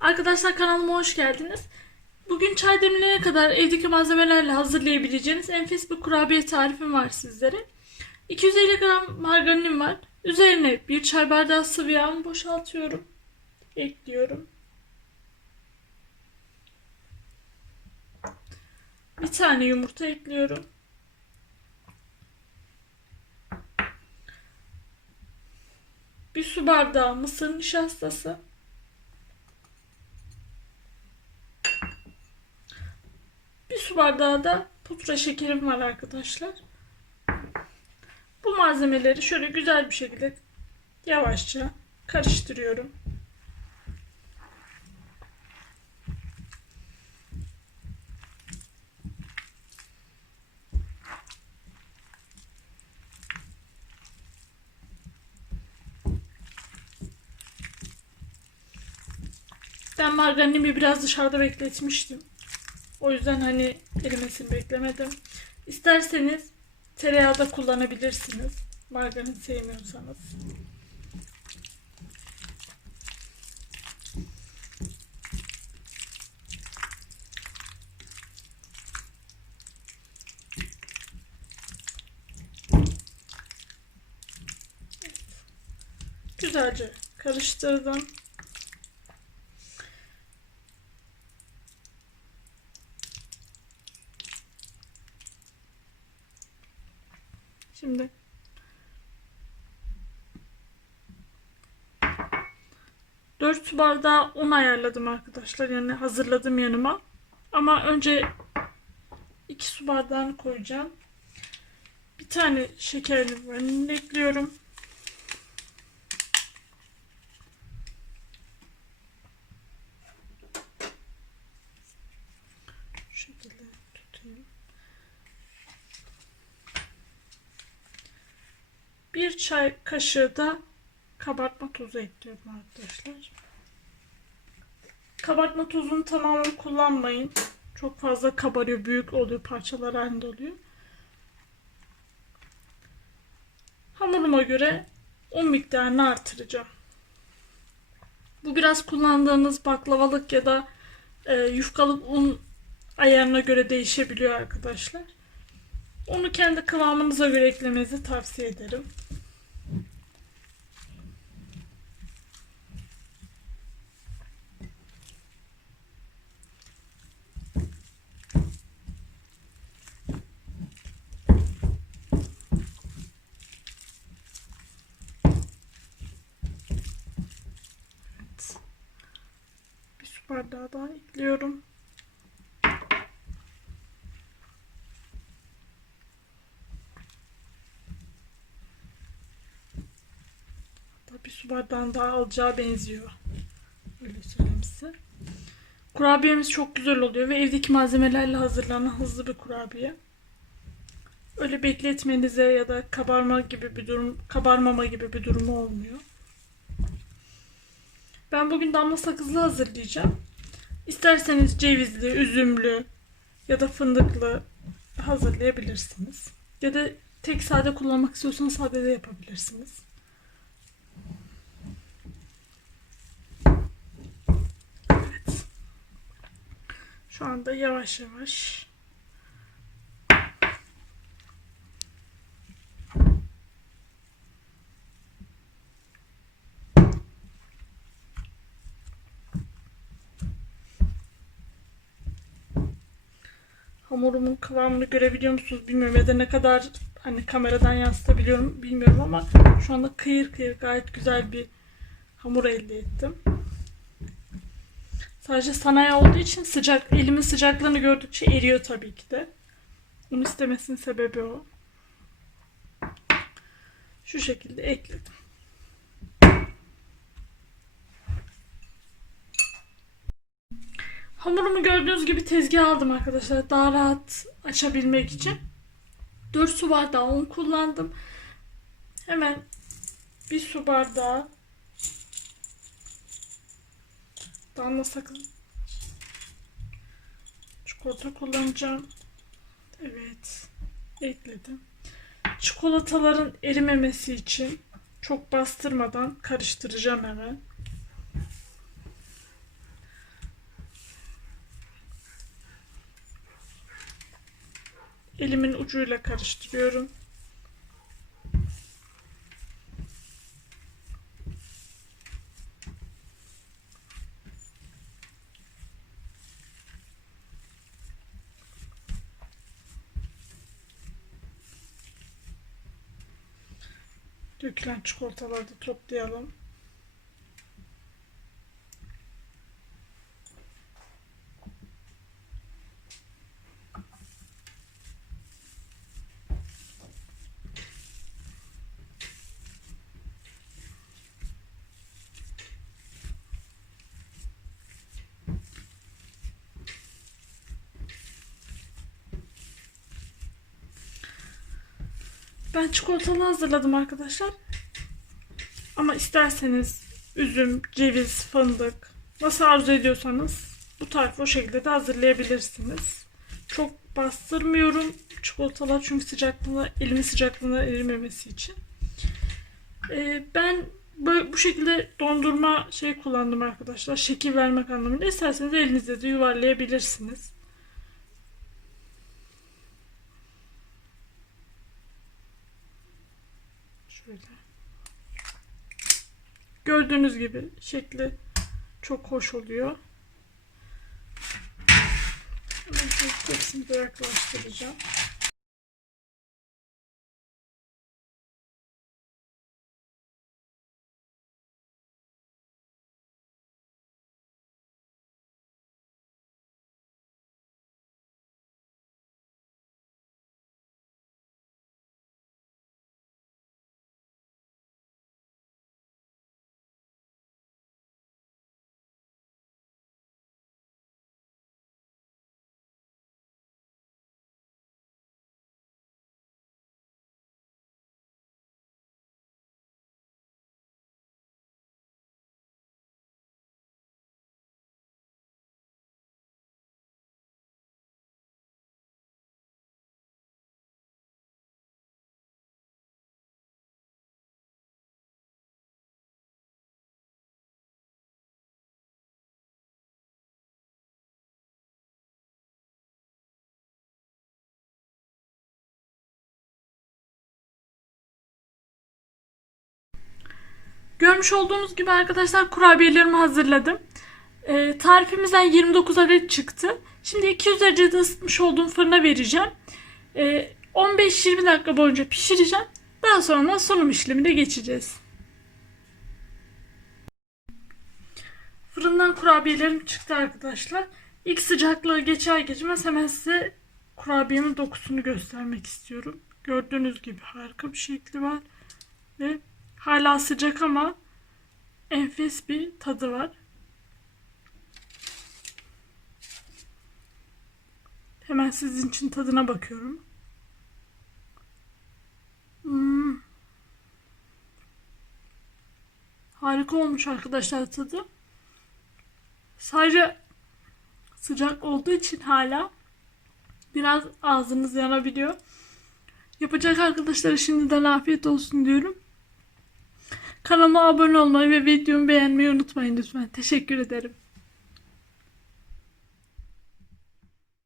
Arkadaşlar kanalıma hoş geldiniz. Bugün çay demlenene kadar evdeki malzemelerle hazırlayabileceğiniz enfes bir kurabiye tarifim var sizlere. 250 gram margarinim var. Üzerine bir çay bardağı sıvı yağımı boşaltıyorum. Ekliyorum. Bir tane yumurta ekliyorum. Bir su bardağı mısır nişastası. Bir su bardağı da pudra şekerim var arkadaşlar. Bu malzemeleri şöyle güzel bir şekilde yavaşça karıştırıyorum. Ben margarinimi biraz dışarıda bekletmiştim. O yüzden hani erimesini beklemedim. İsterseniz tereyağı da kullanabilirsiniz. Margarin sevmiyorsanız. Güzelce karıştırdım. Şimdi dört su bardağı un ayarladım arkadaşlar. Yani hazırladım yanıma. Ama önce iki su bardağını koyacağım. Bir tane şekerli vanilya ekliyorum. Şu şekilde tutayım. Bir çay kaşığı da kabartma tozu ekliyorum arkadaşlar. Kabartma tozunu tamamen kullanmayın. Çok fazla kabarıyor, büyük oluyor, parçalar halinde oluyor. Hamuruma göre un miktarını artıracağım. Bu biraz kullandığınız baklavalık ya da e, yufkalık un ayarına göre değişebiliyor arkadaşlar. Onu kendi kıvamınıza göre eklemenizi tavsiye ederim. Bardağı daha ekliyorum. Hatta bir su bardağını daha alacağı benziyor. Öyle söyleyeyim size. Kurabiyemiz çok güzel oluyor ve evdeki malzemelerle hazırlanan hızlı bir kurabiye. Öyle bekletmenize ya da kabarma gibi bir durum, kabarmama gibi bir durumu olmuyor. Ben bugün damla sakızlı hazırlayacağım. İsterseniz cevizli, üzümlü ya da fındıklı hazırlayabilirsiniz. Ya da tek sade kullanmak istiyorsanız sade de yapabilirsiniz. Evet. Şu anda yavaş yavaş hamurumun kıvamını görebiliyor musunuz bilmiyorum ya da ne kadar hani kameradan yansıtabiliyorum bilmiyorum ama şu anda kıyır kıyır gayet güzel bir hamur elde ettim. Sadece sanayi olduğu için sıcak elimin sıcaklığını gördükçe eriyor tabii ki de. Bunu istemesinin sebebi o. Şu şekilde ekledim. Hamurumu gördüğünüz gibi tezgaha aldım arkadaşlar. Daha rahat açabilmek için. 4 su bardağı un kullandım. Hemen bir su bardağı damla sakın çikolata kullanacağım. Evet. Ekledim. Çikolataların erimemesi için çok bastırmadan karıştıracağım hemen. Elimin ucuyla karıştırıyorum. Dökülen çikolataları da toplayalım. Ben çikolatalı hazırladım arkadaşlar. Ama isterseniz üzüm, ceviz, fındık nasıl arzu ediyorsanız bu tarifi o şekilde de hazırlayabilirsiniz. Çok bastırmıyorum çikolatalar çünkü sıcaklığına, elimin sıcaklığına erimemesi için. Ee, ben böyle bu şekilde dondurma şey kullandım arkadaşlar. Şekil vermek anlamında. İsterseniz elinizde de yuvarlayabilirsiniz. Şöyle. Gördüğünüz gibi şekli çok hoş oluyor. Hepsini de yaklaştıracağım. Görmüş olduğunuz gibi arkadaşlar kurabiyelerimi hazırladım. Ee, tarifimizden 29 adet çıktı. Şimdi 200 derecede ısıtmış olduğum fırına vereceğim. Ee, 15-20 dakika boyunca pişireceğim. Daha sonra sunum işlemine geçeceğiz. Fırından kurabiyelerim çıktı arkadaşlar. İlk sıcaklığı geçer geçmez hemen size kurabiyemin dokusunu göstermek istiyorum. Gördüğünüz gibi harika bir şekli var. Ve hala sıcak ama enfes bir tadı var. Hemen sizin için tadına bakıyorum. Hmm. Harika olmuş arkadaşlar tadı. Sadece sıcak olduğu için hala biraz ağzınız yanabiliyor. Yapacak arkadaşlara şimdiden afiyet olsun diyorum. Kanalıma abone olmayı ve videomu beğenmeyi unutmayın lütfen. Teşekkür ederim.